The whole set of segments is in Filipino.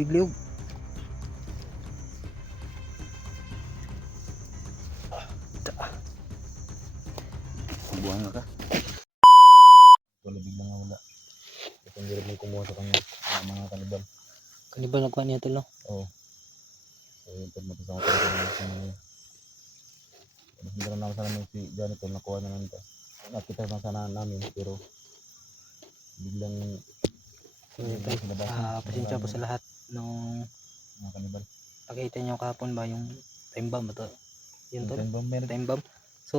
Bigliog. Buang ka. Wala biglang nawala. Itong hirap may kumuha sa kanya. Mga kanibal. Kanibal nagkuha niya tol no? Oo. So yun tol, matasama ko rin sa mga. Hindi na naman sana may si Johnny tol, nakuha niya namin. Nakita na sana namin pero biglang So tol, pasensya po sa lahat nung mga kanibal. pakita niyo kahapon ba yung time bomb ba to? Yun tol? Time bomb meron. Time bomb. So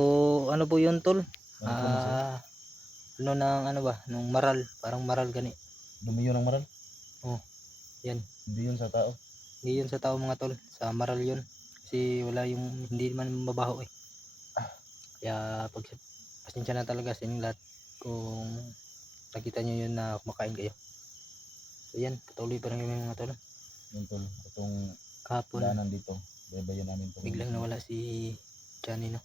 ano po yun tol? Ano Ano ng ano ba? Nung maral, parang maral gani. dumi yun ang maral? Oh, yan. Hindi yun sa tao. Hindi yun sa tao mga tol, sa maral yun. Kasi wala yung, hindi man mabaho eh. Kaya pasensya na talaga sa inyong lahat kung nakita nyo yun na kumakain kayo. So yan, patuloy pa rin kami mga tol. Yun tol, itong Kahapon, daanan dito. Bayan namin ito. biglang nawala si Johnny no.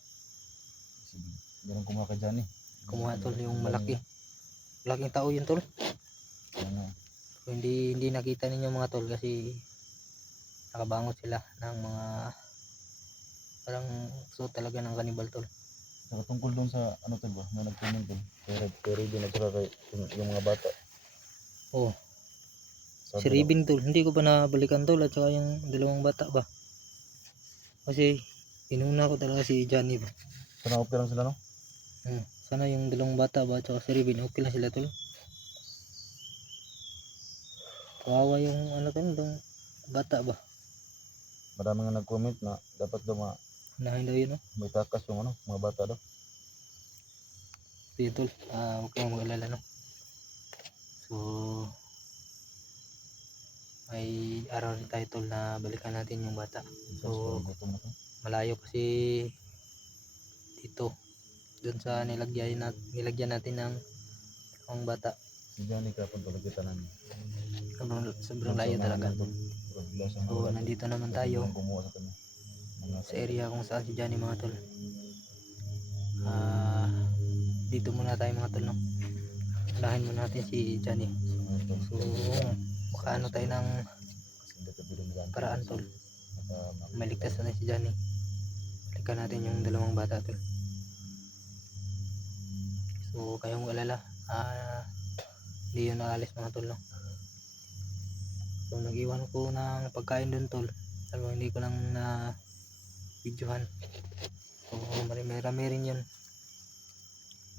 Ganun kumuha ka Johnny. Kumuha tol yung malaki. Malaking tao yun tol. Ano? So, hindi nakita ninyo mga tol kasi nakabangot sila ng mga parang so talaga ng kanibal tol. Saka tungkol doon sa ano tol ba? May nag-comment doon. Pero din at saka yung mga bata. Oh, Sabi si Ribin tol, hindi ko pa nabalikan tol at saka yung dalawang bata ba. Kasi inuna ko talaga si Johnny ba. sana okay lang sila no? Sana yung dalawang bata ba at saka si Ribin okay lang sila tol. Kawawa yung ano tol, yung bata ba. Marami nga nag-comment na dapat daw Unahin daw yun no. may takas yung ano, mga bata daw. So yun tol, huwag kayong mag-alala no. So may araw rin tayo tol na balikan natin yung bata. So gutom na to. malayo kasi dito doon sa nilagyan natin ng ang bata. Si Johnny kapag tulad kita namin. Sobrang layo talaga. So So nandito naman tayo kumuha sa kanya. sa area kung saan si Johnny mga tol. Dito muna tayo mga tol no. Unahin muna natin si Johnny. So makaano tayo ng paraan tol. Maligtas natin si Johnny. Balikan natin yung dalawang bata tol. So kayong alala, hindi yun naalis mga tol no. So nag-iwan ko ng pagkain doon tol. Pero hindi ko lang na videohan. So marami rin yun.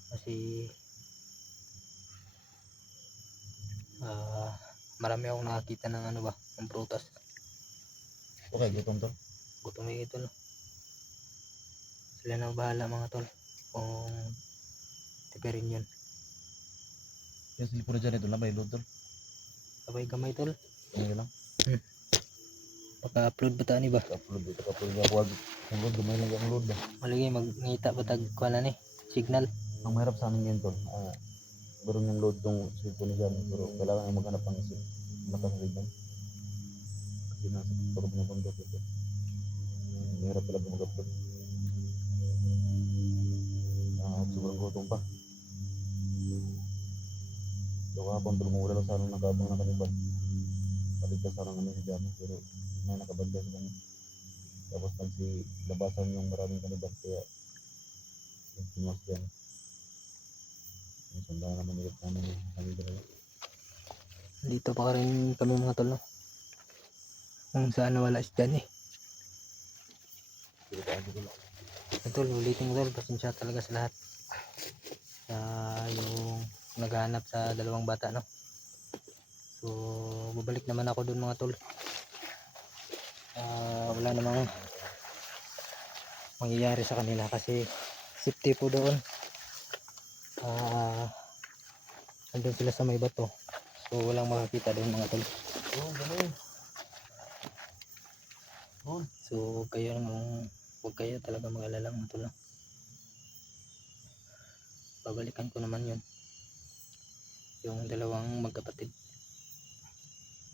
Kasi marami akong nakakita ng ano ba, ng prutas. Okay, gutom tol. Gutom yung tol. Sila na bahala mga tol kung tipirin yun. Yung silipuro dyan ito lang, may load tol. Sabay kamay tol. Ano lang? Paka-upload ba taan ba? Upload dito, kapag nga huwag. Ang load, dumay lang ang load ba? Malagay magngita ba tag kuha na ni signal. Ang mahirap sa amin yan tol. Meron yung load tong silipuro ni Johnny. Pero kailangan yung maghanap ng mata sa signal. Kasi nasa turog na bundok ito. Mahirap talaga mag-upload. Sobrang gutom pa. So kapag tulmura lang sana nakabang na kanibal. Paligtas sana namin si Johnny. Pero may nakabanda sa kanya. Tapos labasan yung maraming kanibal. Kaya yung pinuwas dyan. Yung sandaan naman ulit namin yung kanibal. Dito pa rin kami mga tol no. Kung saan nawala si Johnny. Tol, ulitin ko tol, pasensya talaga sa lahat. Yung naghahanap sa dalawang bata no. So babalik naman ako doon mga tol. Wala namang mangyayari sa kanila kasi safety po doon. Andun sila sa may bato. So walang makakita doon mga tol. So kayo huwag kayo talaga mag-alala mga tol no? Babalikan ko naman yun. Yung dalawang magkapatid.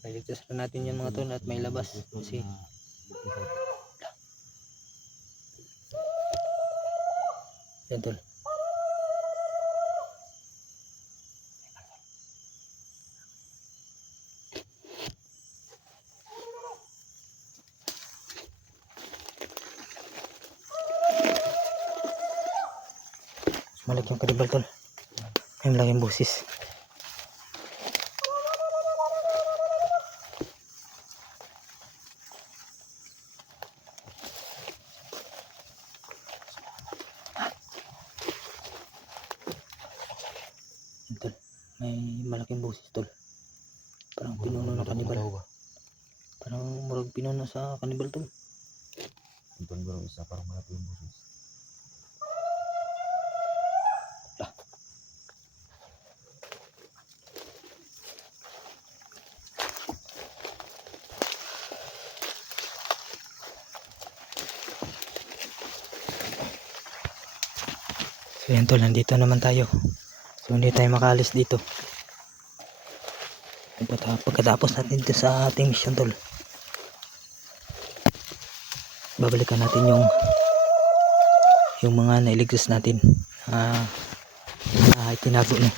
Iligtas na natin yan mga tol at may labas. Kasi yan tol. Malaki yung kanibal tol. May malaking busis. Yun, tol. May malaking busis tol. Parang pinuno ng kanibal. Parang murag pinuno sa kanibal tol. Ito ang isa parang malaki yung busis. So yan tol, nandito naman tayo. So hindi tayo makaalis dito. Pagkatapos natin dito sa ating mission tol, babalikan natin yung mga nailigtas natin na itinago no.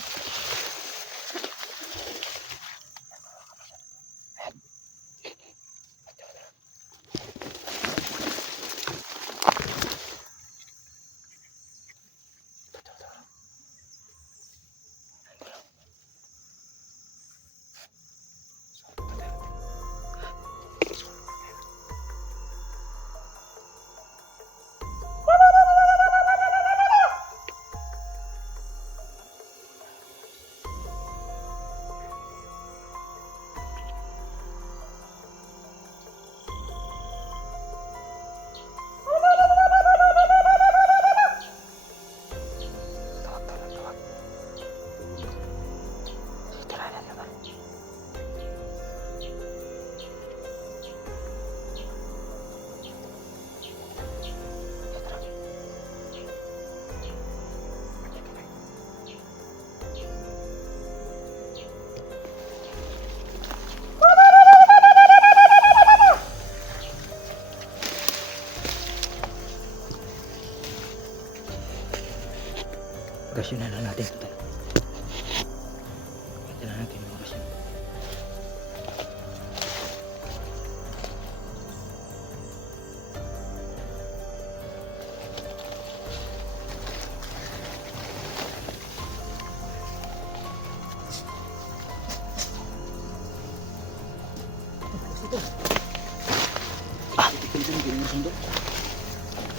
Orasyon na lang natin ito. Ito na natin yung orasyon.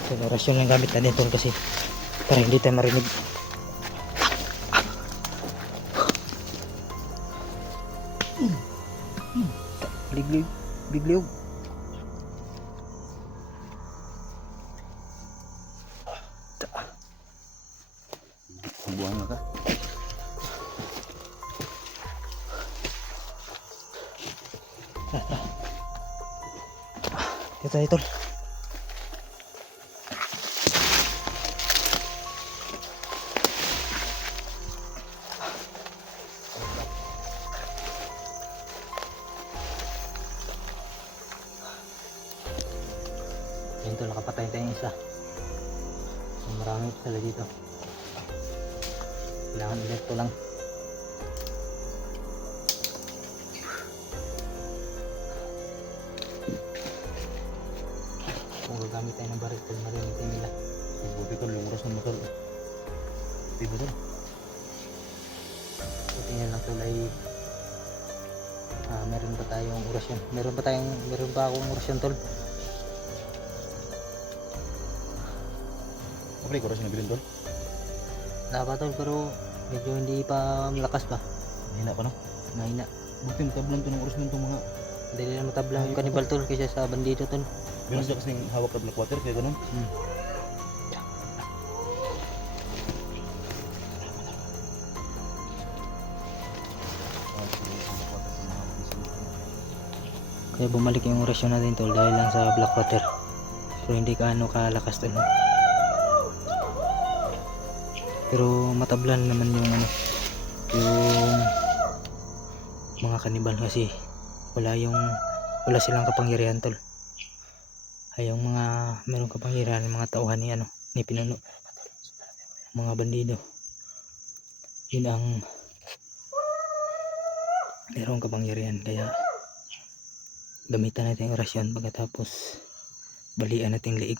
So, orasyon lang gamit natin ito kasi para hindi tayo marinig. Bibliog. Buang ka. Ito tayo tol. Yan tol, nakapatay tayong isa. So, marami pala dito. Kailangan ulit ko lang. Kung gagamit tayo ng baril tol, marinig tayo nila. Buti tol, yung oras ng motor. Di ba tol? Buti nga lang tol ay meron pa tayong orasyon. Meron pa akong orasyon tol. Okay, oras na bilhin tol. Dapat tol, pero medyo hindi pa malakas pa. Mahina pa no? Mahina. Buti matablan to ng oras ng itong mga. Dali na matablang yung kanibal tol kaysa sa bandido tol. Meron siya kasing hawak na black water kaya ganun. Kaya bumalik yung orasyon natin tol dahil lang sa black water. Pero hindi kaano kalakas tol. Pero matablan naman yung mga kanibal kasi wala silang kapangyarihan tol. Ay yung meron kapangyarihan ng mga tauhan ni Pinuno, mga bandido, yun ang meron kapangyarihan. Kaya gamitan natin yung orasyon, pagkatapos balian natin liig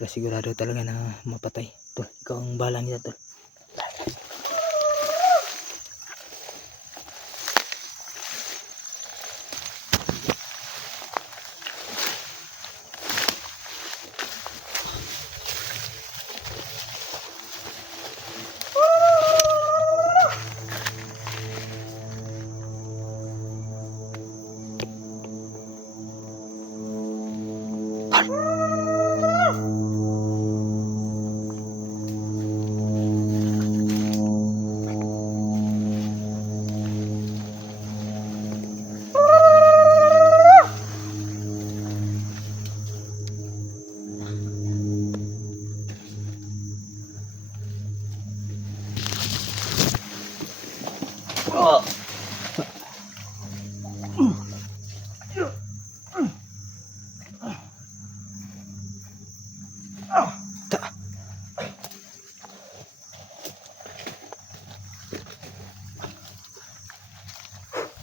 para sigurado talaga na mapatay. Tol, ikaw ang bahala nila tol.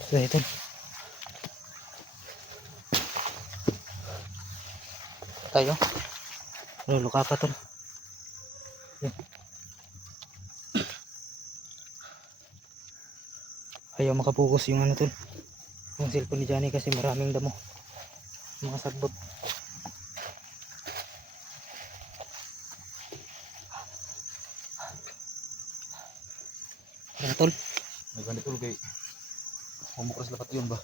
So ito. Tayo. Luka pa tol. Yan. Ayaw makapokus yung ano tol. Yung cellphone ni Johnny kasi maraming damo. Mga sagbot. Ano tol? Naganda tol kay humukras lapat yun ba?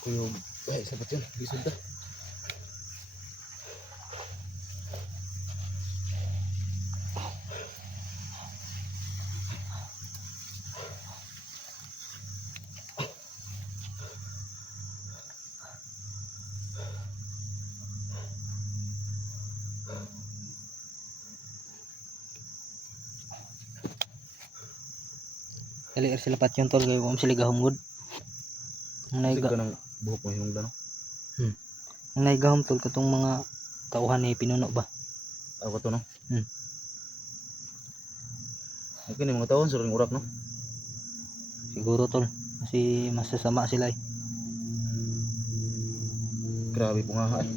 Kuyog, ay sabat yun, gisod na. Dali sila pat yun tol. Kaya kung sila gahumgod. Ang Sige naiga. ka ng buhok mo hinungdan no? Ang naigahom tol katong mga tauhan ni pinuno ba? Ako to no? Hmm. Okay ni mga tawon, suring urak no? Siguro tol. Kasi masasama sila eh. Grabe po nga eh.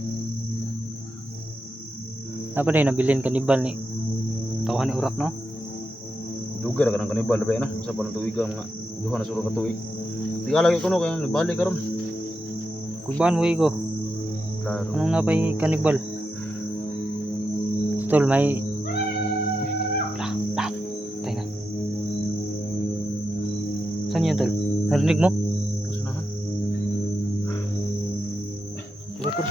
Apa na nabilin kanibal ni tauhan ni urak no? Dugar ka ng kanibal ba no? Sa panang tuwig ang mga duha na suro ka tuwig. Di ka lagi ko no, kaya nabalik ka ron. Kuban mo ko. Klaro. Anong napay kanibal? Tol may tayo na. Saan yun tol? Narinig mo? Masunahan. Diba tol?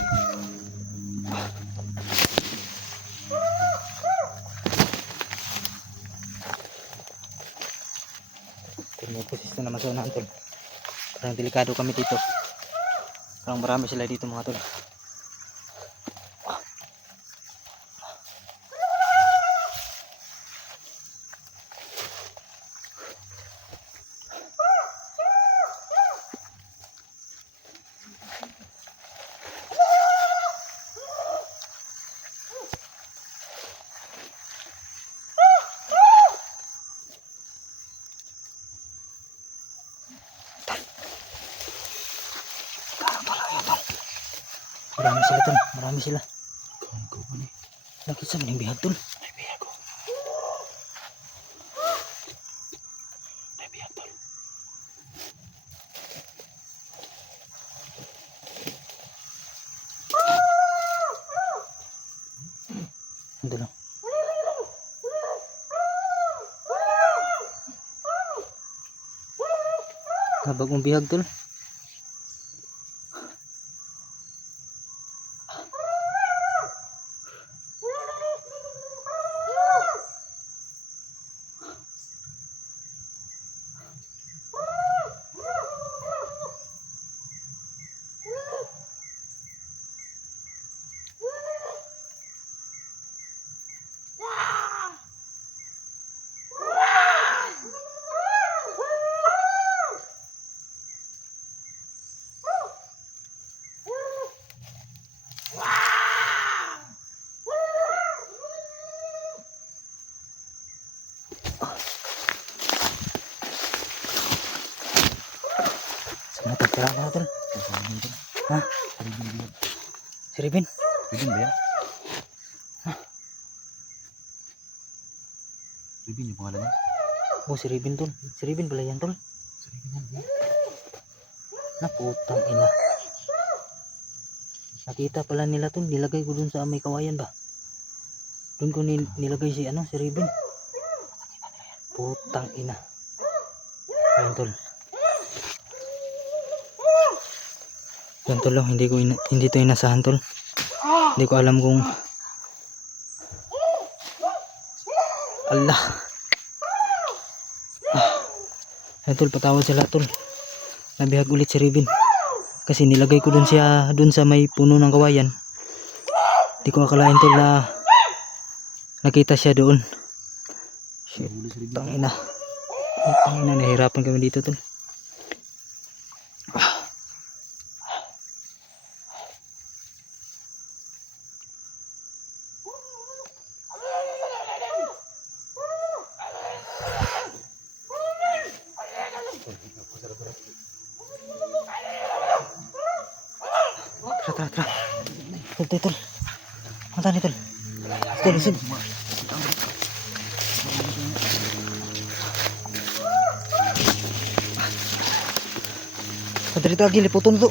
Tol, may posisyon naman sa unahan tol. Parang delikado kami dito. Parang marami sila dito mga tol. Marami sila tol. Marami sila. Ikaw ba ni? Nakit sa maning bihag tol. May biyag ko. May biyag tol. Ando lang. Bagong bihag tol. Sana tagkara na tol. Ha? Si Ribin. Pwede ba yan? Ribin yung pangalan niya. Oh, si Ribin tol. Si Ribin pala yan tol. Si Ribin yan. Naputang ina. Nakita pala nila tol. Nilagay ko dun sa may kawayan ba? Dun ko nilagay si ano, si Ribin. Putang ina. Ayun tol. Yan tol, oh, hindi to inasahan tol. Hindi ko alam kung Allah. Yan tol, patawad sila tol. Nabihag ulit si Ribin. Kasi nilagay ko dun siya dun sa may puno ng kawayan. Hindi ko akalain tol na nakita siya doon. Shit, tangina. Tangina, nahirapan kami dito tol. Tara, tara, tara. Tol, tol, tol. Ang tani, tol. Tol, isog. Kadiri tagi, liputun to.